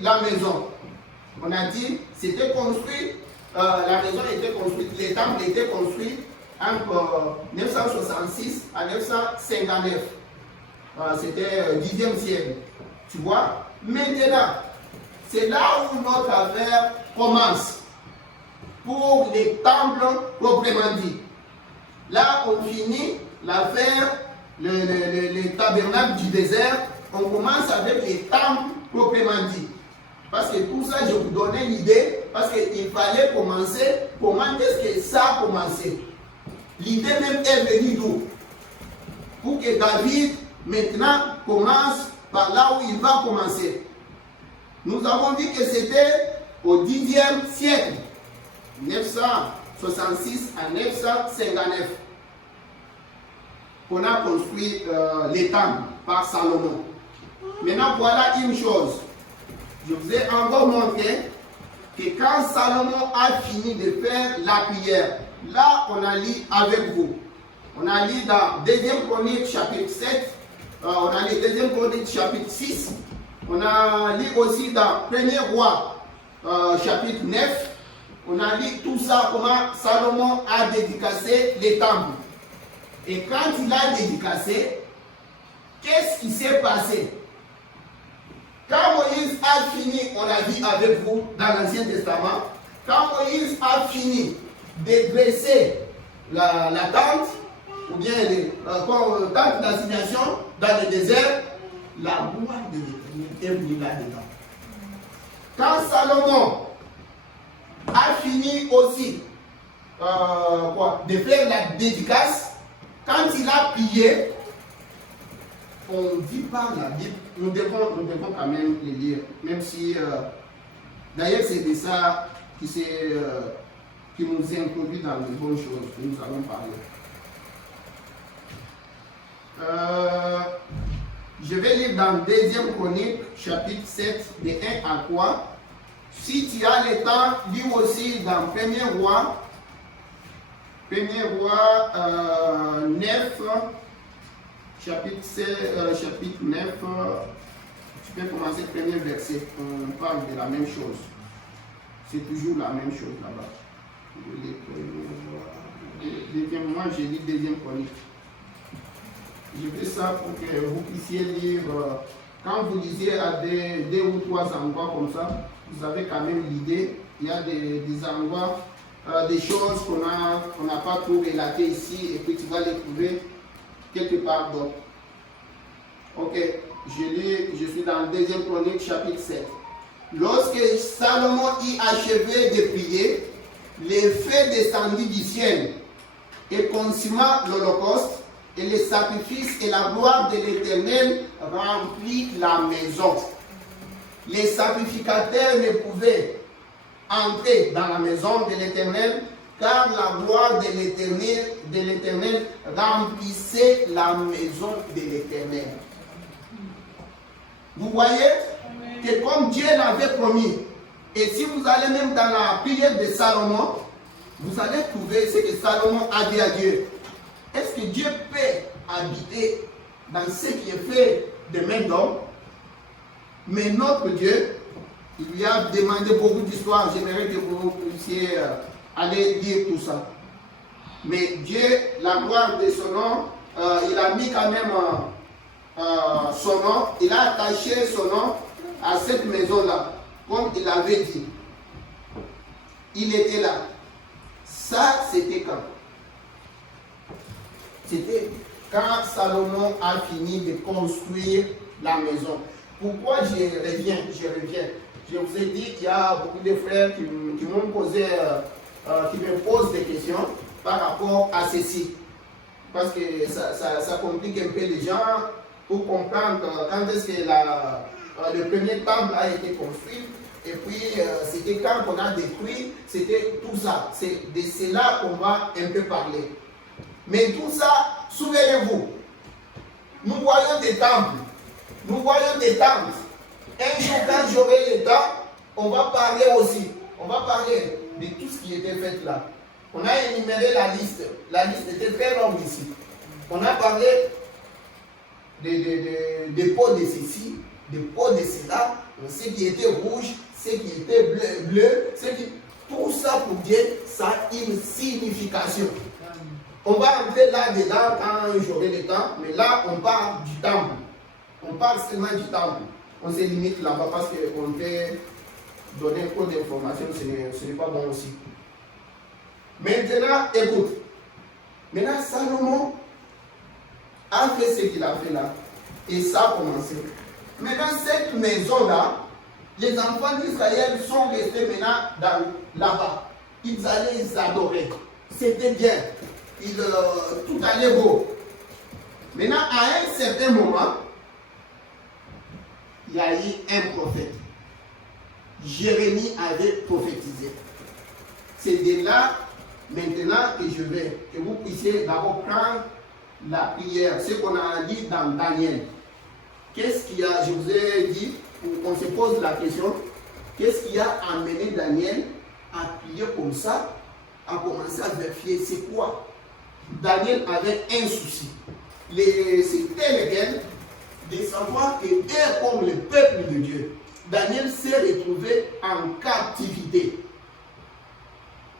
la maison. On a dit, c'était construit, la maison était construite, les temples étaient construits entre 966 à 959. C'était 10e siècle. Tu vois? Maintenant, c'est là où notre affaire commence. Pour les temples proprement dit. Là, on finit l'affaire, le tabernacle du désert. On commence avec les temples proprement dit. Parce que tout ça, je vous donnais l'idée, parce qu'il fallait commencer. Comment est-ce que ça a commencé? L'idée même est venue d'où? Pour que David, maintenant, commence par là où il va commencer. Nous avons dit que c'était au 10e siècle, 966 à 959, qu'on a construit les temples par Salomon. Maintenant, voilà une chose. Je vous ai encore montré que quand Salomon a fini de faire la prière, là on a lu avec vous. On a lu dans 2e Chronique chapitre 7, on a lu 2e Chronique chapitre 6, on a lu aussi dans 1er Roi chapitre 9, on a lu tout ça, comment Salomon a dédicacé les temples. Et quand il a dédicacé, qu'est-ce qui s'est passé? Quand Moïse a fini, on a vu avec vous dans l'Ancien Testament, quand Moïse a fini de dresser la tente, ou bien la tente d'assignation dans le désert, la gloire de l'Éternel est venue là-dedans. Quand Salomon a fini aussi de faire la dédicace, quand il a prié, on dit par la Bible, nous devons quand même les lire, même si, d'ailleurs c'est de ça qui nous introduit dans les bonnes choses que nous allons parler. Je vais lire dans 2e Chronique, chapitre 7, de 1 à 3. Si tu as le temps, lis aussi dans 1er Roi 9, chapitre 9, tu peux commencer le premier verset. On parle de la même chose. C'est toujours la même chose là-bas. Moi, j'ai lu 2e Chronique. Je fais ça pour que vous puissiez lire. Quand vous lisez à deux ou trois endroits comme ça, vous avez quand même l'idée. Il y a des endroits, des choses qu'on n'a pas trop relatées ici et que tu vas les trouver quelque part d'autre. Ok, je suis dans 2e Chronique, chapitre 7. Lorsque Salomon y achevait de prier, le feu descendit du ciel et consuma l'holocauste, et les sacrifices et la gloire de l'Éternel remplit la maison. Les sacrificateurs ne pouvaient entrer dans la maison de l'Éternel, car la gloire de l'Éternel remplissait la maison de l'Éternel. Vous voyez que comme Dieu l'avait promis, et si vous allez même dans la prière de Salomon, vous allez trouver ce que Salomon a dit à Dieu. Est-ce que Dieu peut habiter dans ce qui est fait de main d'homme? Mais notre Dieu, il lui a demandé beaucoup d'histoires. J'aimerais que vous puissiez aller lire tout ça. Mais Dieu, la gloire de son nom, il a mis quand même son nom, il a attaché son nom à cette maison-là, comme il avait dit. Il était là. Ça, c'était quand? C'était quand Salomon a fini de construire la maison. Pourquoi je reviens? Je vous ai dit qu'il y a beaucoup de frères qui m'ont posé, qui me posent des questions par rapport à ceci. Parce que ça complique un peu les gens pour comprendre quand est-ce que le premier temple a été construit. Et puis, c'était quand on a détruit, c'était tout ça. C'est de cela qu'on va un peu parler. Mais tout ça, souvenez-vous, nous voyons des temples. Nous voyons des temples. Un jour, quand j'aurai le temps, on va parler aussi. On va parler de tout ce qui était fait là. On a énuméré la liste. La liste était très longue ici. On a parlé des pots de ceci, des pots de cela, ce qui était rouge, ce qui était bleu, tout ça pour dire ça a une signification. On va entrer là-dedans quand j'aurai le temps, mais là on parle du temple. On parle seulement du temple. On se limite là-bas parce qu'on peut donner trop d'informations, ce n'est pas bon aussi. Maintenant, écoute. Maintenant, Salomon a fait ce qu'il a fait là. Et ça a commencé. Maintenant, cette maison-là, les enfants d'Israël sont restés maintenant là-bas. Ils allaient les adorer. C'était bien. Tout allait beau. Maintenant, à un certain moment, il y a eu un prophète. Jérémie avait prophétisé. C'est de là, maintenant, que je vais, que vous puissiez d'abord prendre la prière, ce qu'on a dit dans Daniel. Qu'est-ce qu'il y a? Je vous ai dit, on se pose la question, qu'est-ce qui a amené Daniel à prier comme ça, à commencer à vérifier c'est quoi? Daniel avait un souci. C'était lequel? De savoir que comme le peuple de Dieu, Daniel s'est retrouvé en captivité.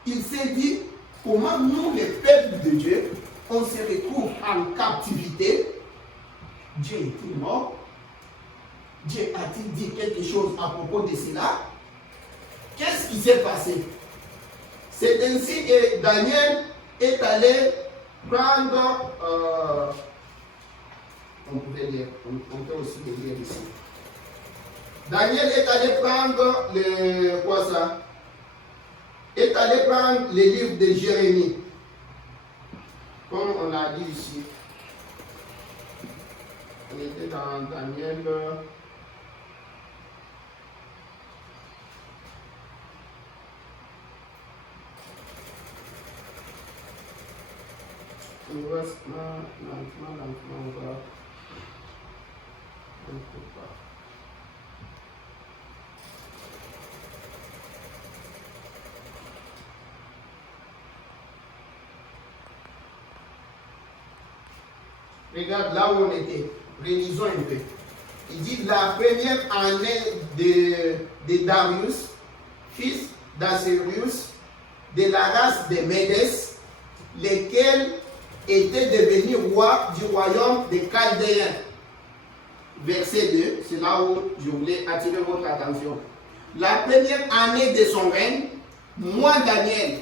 Il s'est dit, comment nous, les peuples de Dieu, on se retrouve en captivité? Dieu est-il mort? Dieu a-t-il dit quelque chose à propos de cela? Qu'est-ce qui s'est passé? C'est ainsi que Daniel est allé prendre, on peut aussi le lire ici. Daniel est allé prendre est allé prendre le livre de Jérémie, comme on l'a dit ici. On était dans Daniel. On va lentement, on va. Regarde là où on était. Relisons un peu. Il dit la première année de Darius, fils d'Assurius, de la race des Médès, lequel était devenu roi du royaume des Chaldéens. Verset 2, c'est là où je voulais attirer votre attention. La première année de son règne, moi Daniel,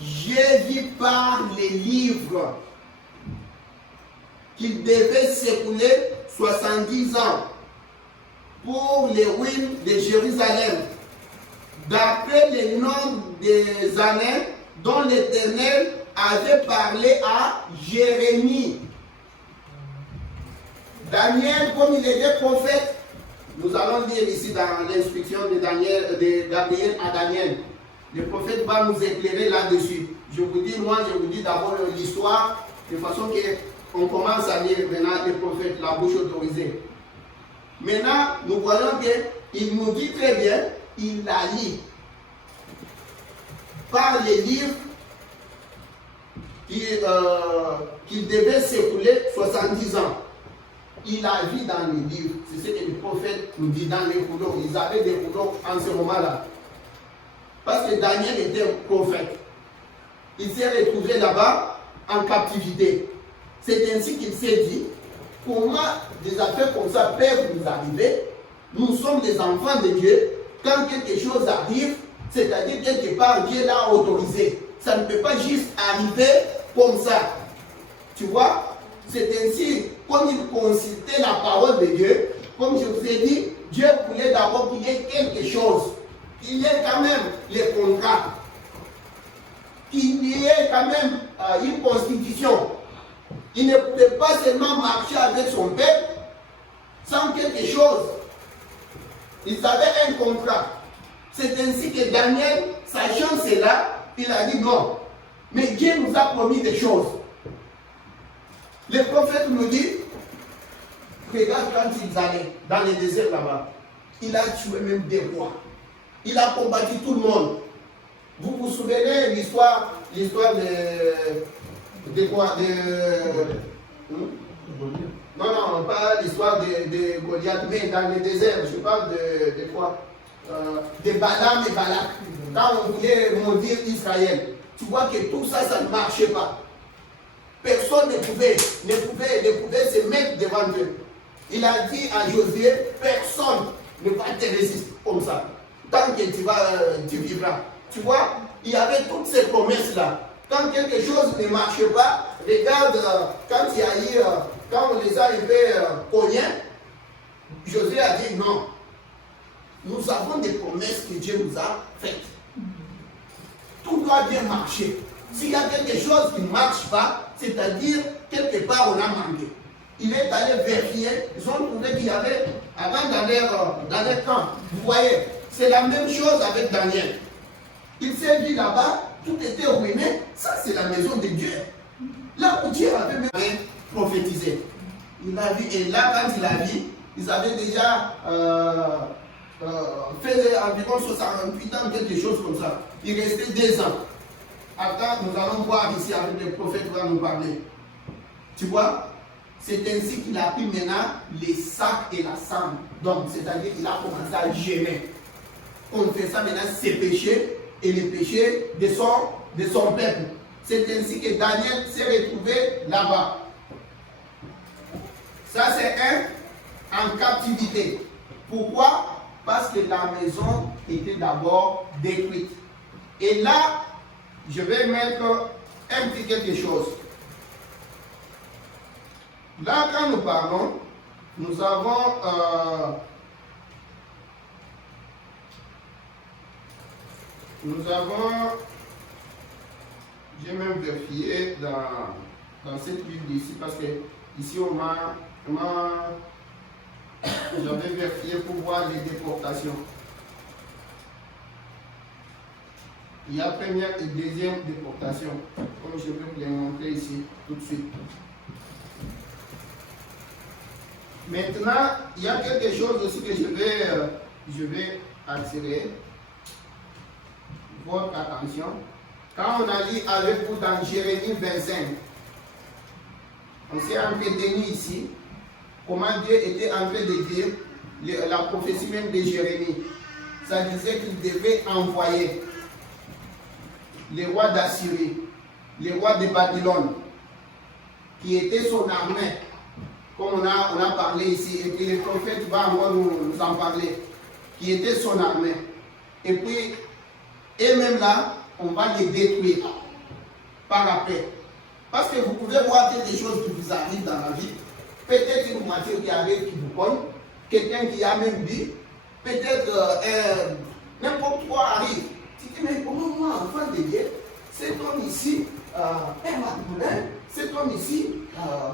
j'ai vu par les livres qu'il devait s'écouler 70 ans pour les ruines de Jérusalem, d'après le nombre des années dont l'Éternel avait parlé à Jérémie. Daniel, comme il était prophète, nous allons lire ici dans l'instruction de Gabriel à Daniel. Le prophète va nous éclairer là-dessus. Je vous dis d'abord l'histoire, de façon qu'on commence à lire maintenant le prophète, la bouche autorisée. Maintenant, nous voyons qu'il nous dit très bien, il a lu par les livres qu'il devait s'écouler 70 ans. Il a vu dans les livres, c'est ce que le prophète nous dit dans les couleurs. Ils avaient des couleurs en ce moment-là. Parce que Daniel était un prophète. Il s'est retrouvé là-bas en captivité. C'est ainsi qu'il s'est dit, comment des affaires comme ça peuvent nous arriver? Nous sommes des enfants de Dieu. Quand quelque chose arrive, c'est-à-dire quelque part Dieu l'a autorisé. Ça ne peut pas juste arriver comme ça. Tu vois? C'est ainsi, comme il consultait la parole de Dieu, comme je vous ai dit, Dieu voulait d'abord qu'il y ait quelque chose. Qu'il y ait quand même les contrats. Qu'il y ait quand même une constitution. Il ne pouvait pas seulement marcher avec son peuple sans quelque chose. Il avait un contrat. C'est ainsi que Daniel, sachant cela, il a dit non. Mais Dieu nous a promis des choses. Le prophète nous dit, regarde quand ils allaient dans le désert là-bas, il a tué même des rois. Il a combattu tout le monde. Vous vous souvenez de l'histoire de quoi? Non, pas l'histoire de Goliath, mais dans le désert, je parle de quoi? De Balaam et Balak. Quand on voulait maudire Israël, tu vois que tout ça, ça ne marchait pas. Personne ne pouvait se mettre devant eux. Il a dit à Josué, personne ne va te résister comme ça. Tant que tu vivras. Tu vois, il y avait toutes ces promesses-là. Quand quelque chose ne marche pas, regarde, quand il y a eu, quand on les a fait cogner, Josué a dit non. Nous avons des promesses que Dieu nous a faites. Tout doit bien marcher. S'il y a quelque chose qui ne marche pas, c'est-à-dire quelque part on a manqué. Il est allé vérifier, ils ont trouvé qu'il y avait, avant dans leur camp, vous voyez, c'est la même chose avec Daniel. Il s'est dit là-bas, tout était ruiné, ça c'est la maison de Dieu. Là où Dieu avait même prophétisé. Il a vu, et là quand il a vu, Ils avaient déjà fait environ 68 ans, quelque chose comme ça. Il restait 2 ans. Attends, nous allons voir ici avec le prophète qui va nous parler. Tu vois, c'est ainsi qu'il a pris maintenant les sacs et la cendre. Donc, c'est-à-dire qu'il a commencé à gêner. On fait ça maintenant, ses péchés et les péchés de son peuple. C'est ainsi que Daniel s'est retrouvé là-bas. Ça, c'est en captivité. Pourquoi? Parce que la maison était d'abord détruite. Et là, je vais mettre un petit quelque chose. Là, quand nous parlons, nous avons j'ai même vérifié dans cette Bible ici, parce que ici j'avais vérifié pour voir les déportations. Il y a première et deuxième déportation, comme je vais vous les montrer ici tout de suite. Maintenant, il y a quelque chose aussi que je vais attirer votre attention. Quand on a lu avec vous dans Jérémie 25, on s'est entretenu ici comment Dieu était en train de dire la prophétie même de Jérémie. Ça disait qu'il devait envoyer les rois d'Assyrie, les rois de Babylone, qui étaient son armée, comme on a parlé ici, et que le prophète va encore nous en parler, qui était son armée. Et puis, eux-mêmes là, on va les détruire par après. Parce que vous pouvez voir quelque chose qui vous arrive dans la vie. Peut-être une voiture qui arrive qui vous cogne, quelqu'un qui a même bu, peut-être n'importe quoi arrive. Tu dis, mais comment moi, enfant de Dieu, cet homme ici, un Madoulin, cet homme ici,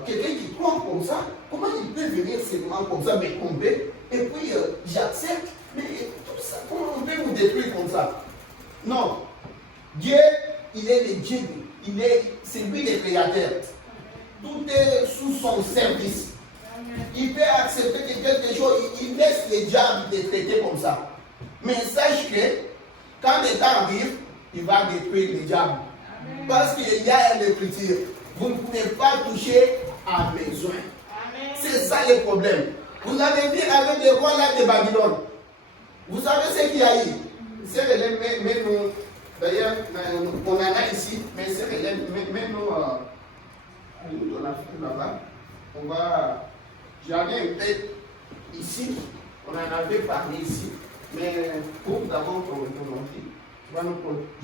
quelqu'un qui trompe comme ça, comment il peut venir seulement comme ça, me tromper, et puis j'accepte, mais tout ça, comment on peut nous détruire comme ça? Non. Dieu, il est le Dieu, c'est lui le créateur. Tout est sous son service. Il peut accepter que quelque chose, il laisse les diables te traiter comme ça. Mais sache que quand le temps arrive, il va détruire les diables. Parce qu'il y a l'écriture. Vous ne pouvez pas toucher à mes besoin. C'est ça le problème. Vous avez vu avec les rois là de Babylone. Vous savez ce qu'il y a eu? C'est même nous, d'ailleurs, on en a ici, mais c'est même nous, on a fait là-bas. On va, j'avais un peu ici, on en avait parlé ici, mais pour d'abord pour te montrer, tu vas nous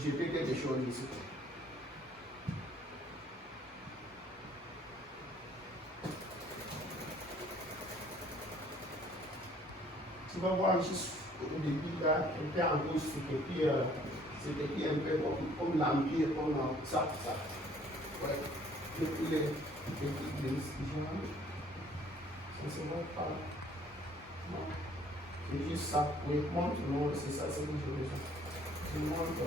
jeter quelque chose ici. Tu vas voir juste au début là, un peu en rouge, c'était écrit un peu comme l'Empire, comme ça. Ouais. Depuis les églises, ça se voit pas. Non. C'est juste ça. Oui, montre, non, c'est ça, c'est ce que je veux dire. Je montre.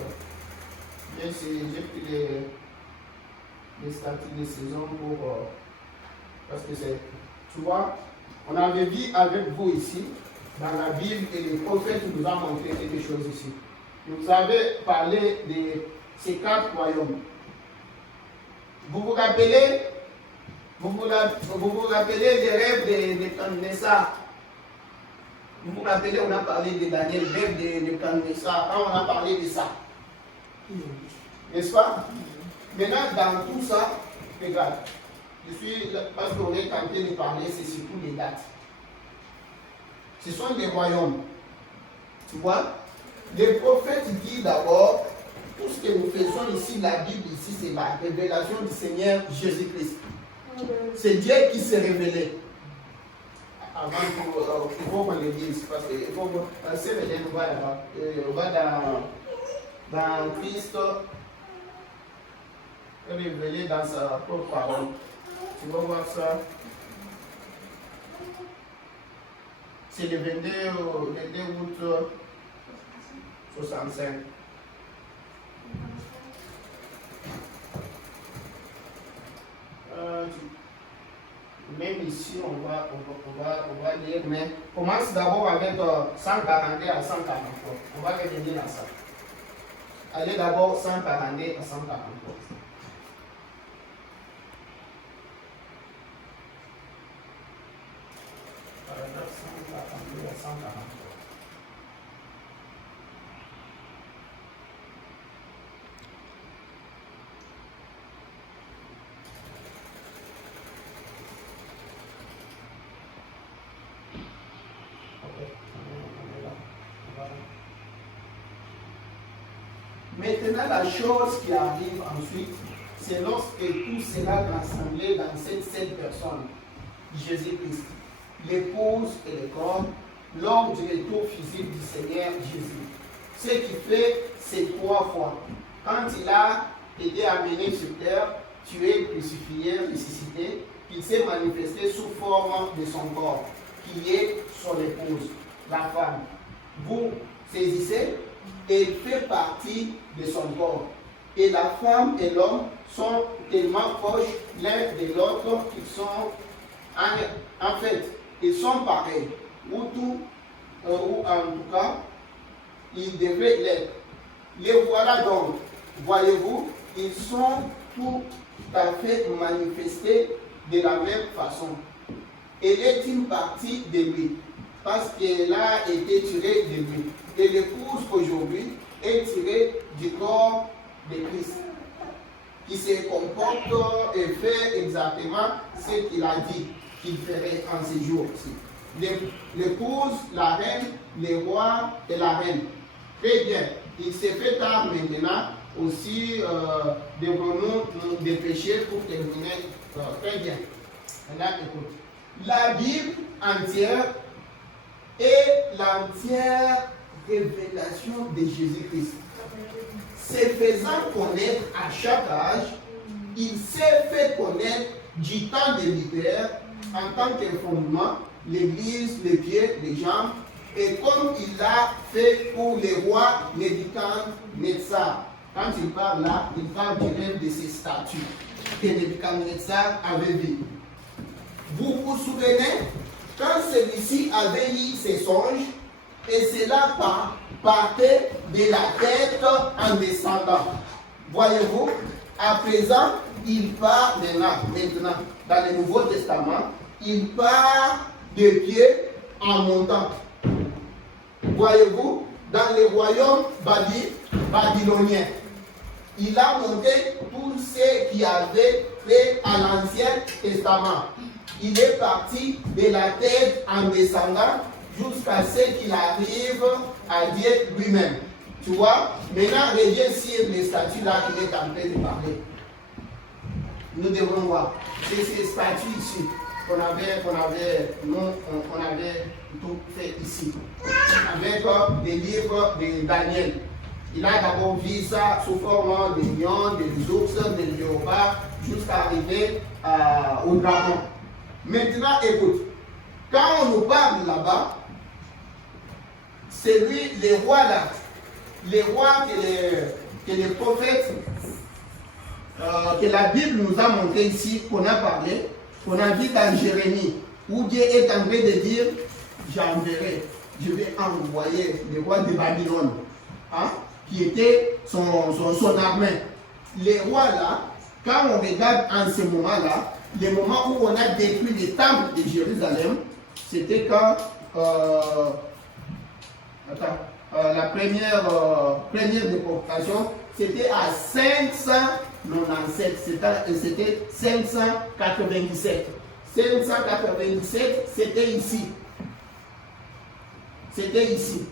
J'ai pris les statuts de saison pour. Parce que c'est. Tu vois, on avait vu avec vous ici, dans la Bible, et les prophètes nous ont montré quelque chose ici. Vous avez parlé de ces 4 royaumes. Vous vous rappelez des rêves de Nebuchadnezzar. Vous vous rappelez, on a parlé de Daniel, rêve de Nebuchadnezzar, quand on a parlé de ça. N'est-ce pas? Maintenant, dans tout ça, regarde, parce qu'on est tenté de parler, c'est surtout les dates. Ce sont des royaumes. Tu vois? Les prophètes disent d'abord, tout ce que nous faisons ici, la Bible ici, c'est la révélation du Seigneur Jésus-Christ. C'est Dieu qui s'est révélé. Avant qu'on le dise, parce qu'il faut se révéler, on va là-bas. On va dans Christ, révélé dans sa propre parole. Tu vas voir ça. C'est le 22 août 65. Même ici, on va lire, mais commence d'abord avec 142 à 143. On va revenir à ça. Allez d'abord 142 à 143. Paragraphe 142 à 143. Maintenant, la chose qui arrive ensuite, c'est lorsque tout sera rassemblé dans cette sept personnes, Jésus-Christ, l'épouse et le corps, lors du retour physique du Seigneur Jésus. Ce qui fait ces 3 fois. Quand il a été amené sur terre, tué, crucifié, ressuscité, il s'est manifesté sous forme de son corps, qui est son épouse, la femme. Vous saisissez? Elle fait partie de son corps. Et la femme et l'homme sont tellement proches l'un de l'autre qu'ils sont, en fait, ils sont pareils. Ou en tout cas, ils devraient l'être. Les voilà donc, voyez-vous, ils sont tout à fait manifestés de la même façon. Elle est une partie de lui, parce qu'elle a été tirée de lui. Et l'épouse aujourd'hui est tirée du corps de Christ, qui se comporte et fait exactement ce qu'il a dit qu'il ferait en ces jours-ci. L'épouse, la reine, le roi et la reine. Très bien. Il s'est fait tard maintenant aussi devons-nous nous dépêcher pour terminer. Très bien. Maintenant, écoute. La Bible entière est l'entière révélation de Jésus-Christ. Se faisant connaître à chaque âge, il s'est fait connaître du temps de l'hiver en tant que fondement, l'église, les pieds, les jambes, et comme il l'a fait pour le roi Nebuchadnezzar. Quand il parle là, il parle du règne de ses statues que Nebuchadnezzar avait vues. Vous vous souvenez, quand celui-ci avait eu ses songes, et cela partait de la tête en descendant. Voyez-vous, à présent, il part maintenant, dans le Nouveau Testament, il part de pied en montant. Voyez-vous, dans le royaume babylonien, il a monté tout ce qu'il avait fait à l'Ancien Testament. Il est parti de la tête en descendant jusqu'à ce qu'il arrive à Dieu lui-même. Tu vois, maintenant reviens sur les statues là qu'il est en train de parler. Nous devons voir. C'est ces statues ici qu'on avait tout fait ici. Avec des livres de Daniel. Il a d'abord vu ça sous forme de lions, des ours, des léopards, jusqu'à arriver au dragon. Maintenant, écoute, quand on nous parle là-bas, c'est lui, les rois là, les rois que les prophètes, que la Bible nous a montré ici, qu'on a parlé, qu'on a vu dans Jérémie, où Dieu est en train de dire, j'enverrai, je vais envoyer les rois de Babylone, hein, qui était son armée. Les rois là, quand on regarde en ce moment-là, le moment où on a détruit le temple de Jérusalem, c'était quand la première déportation, c'était à 597, c'était 597. 597, c'était ici. C'était ici.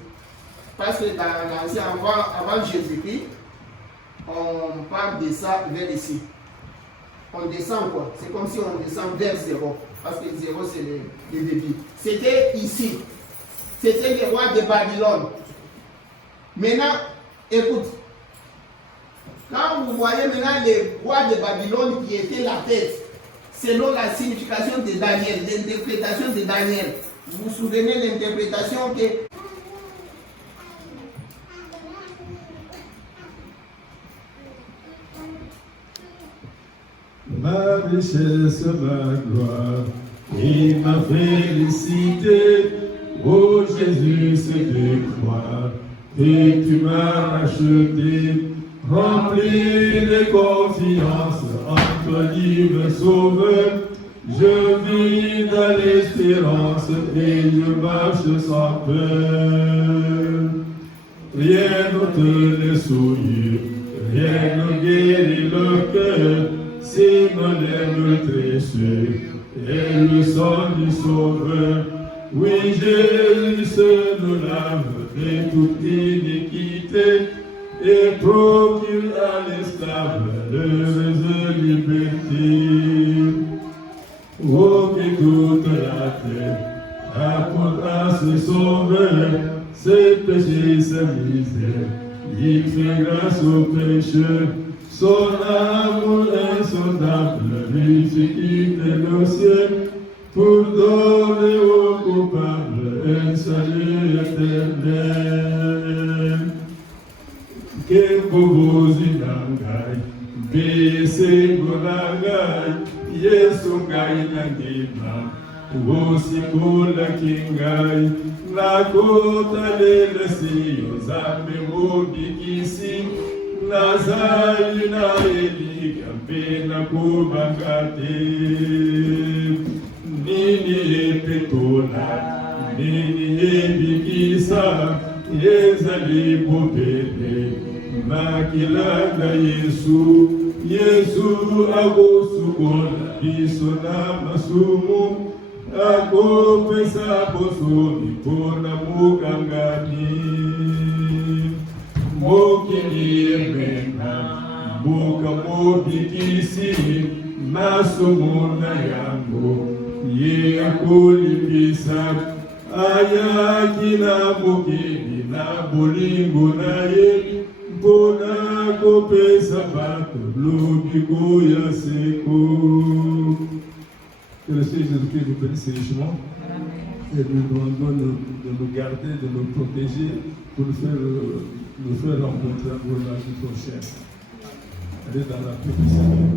Parce que dans l'ancien, avant Jésus-Christ, on parle de ça vers ici. On descend quoi? C'est comme si on descend vers 0. Parce que 0 c'est le débit. C'était ici. C'était les rois de Babylone. Maintenant, écoute. Quand vous voyez maintenant les rois de Babylone qui étaient la tête, selon la signification de Daniel, l'interprétation de Daniel. Vous vous souvenez de l'interprétation que ma richesse, ma gloire et ma félicité. Oh Jésus, c'est de croire que tu m'as racheté, rempli de confiance en toi, divin Sauveur. Je vis dans l'espérance et je marche sans peur. Rien n'ôte les souillures, rien ne guérit le cœur, sinon les meurtrissures et le sang du Sauveur. Oui, Jésus se nous lave de toute iniquité et procure à l'esclave l'heureuse liberté. Oh, que toute la terre apportera ce Sauveur, ses péchés, sa misère, il fait grâce aux pécheurs. Son amour insondable lui fait quitter le ciel pour donner aux coupables un salut éternel. Que bobo zinangai, bese gorangai, Yesu ngai nangima, wosi kula kingai, nakota lele siyo zambe mubikisi, nazali na eli kampe na kubangate. Nini epetola, nini ebikisa, ezali popele, makilanga Yesu, Yesu agosukola biso na masumu, akopesa bosoni pona mukangani. Mokili emena, muka mobikisi, masumu na yango, ye akolibisa, ayaki na mokili na bolingo na ye, mpona kopesa bato lobiko ya seko. Que le Seigneur Jésus-Christ vous bénisse richement et nous demandons de nous garder, de nous protéger pour nous faire rencontrer un jour la vie prochaine. Allez dans la paix du Seigneur.